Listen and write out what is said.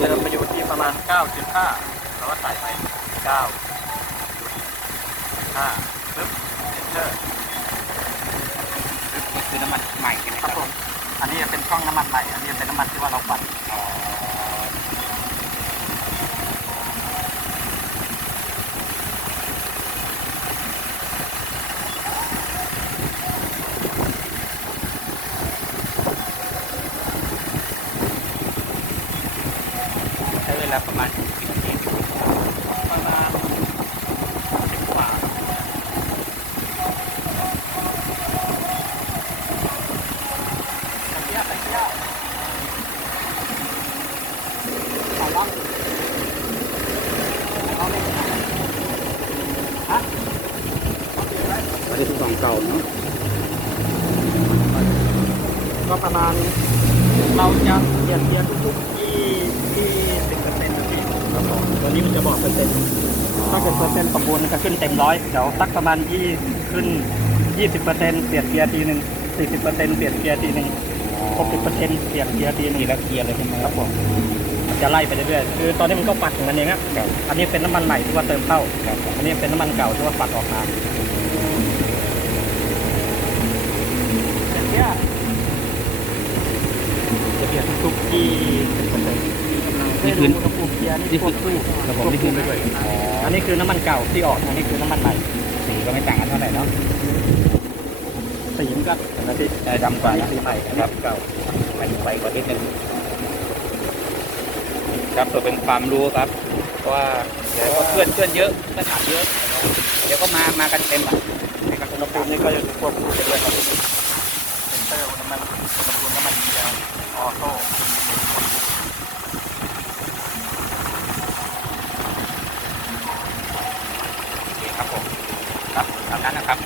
ณ 9.5 เราก็ใส่ไป 9.5ปึ๊บเอนเตอร์นี่คือน้ำมันใหม่ใช่ไหมคครัรับบผม อันนี้จะเป็นช่องน้ำมันใหม่ อันนี้เป็นน้ำมันที่ว่าเราปั่นอ๋อ ลาประมาณกี่นาทีประมาณสิบกว่าตะเกียบตะเกียบเอาล็อกเอาเลยฮะอันนี้คือของเก่าเนาะก็ประมาณเราจะเปลี่ยนเกียร์ทุกๆที่ที่สิบเปอร์เซ็นต์พี่ครับผม ตัวนี้มันจะบอกเปอร์เซ็นต์ถ้าเกิดเปอร์เซ็นต์สมบูรณ์มันจะขึ้นเต็มร้อยเดี๋ยวสักประมาณยี่ขึ้นยี่สิบเปอร์เซ็นต์เปลี่ยนเกียร์ทีหนึ่งสี่สิบเปอร์เซ็นต์เปลี่ยนเกียร์ทีหนึ่งหกสิบเปอร์เซ็นต์เปลี่ยนเกียร์ทีหนึงนี่แล้วเกียร์เลยใช่ไหมครับผมมันจะไล่ไปเรื่อยๆคือตอนนี้มันก็ปัดของมันเองอะอันนี้เป็นน้ำมันใหม่ที่ว่าเติมเข้าอันนี้เป็นน้ำมันเก่าที่ว่าปัดออกมาเกียร์จะเปลี่ยนทุกๆที่สิบเปอร์เซ็นต์ นี่ คือนี่นี่คือคระบบนี่คืออันนี้คือน้ำมันเก่าที่ออกอันนี้คือน้ำมันใหม่สีก็ไม่ต่างกันเท่าไหร่เนาะสีมันก็เห็นไหมพี่ดำกว่าสีใหม่อับเก่ามันไฟกว่านิดนึงครับตัวเป็นความรู้ครับเพราะว่าเดี๋ยวก็เพื่อนเพื่อนเยอะเพื่อนอัดเยอะ เดี๋ยวก็มามากันเต็มอะในการะอุณหภูมินี่ก็จะควบคู่ไปด้วยครับเซนเตอร์น้ำมันอุณหภูมิน้ำมันเกียร์ออโต้ โอเคครับผม เท่านั้นนะครับ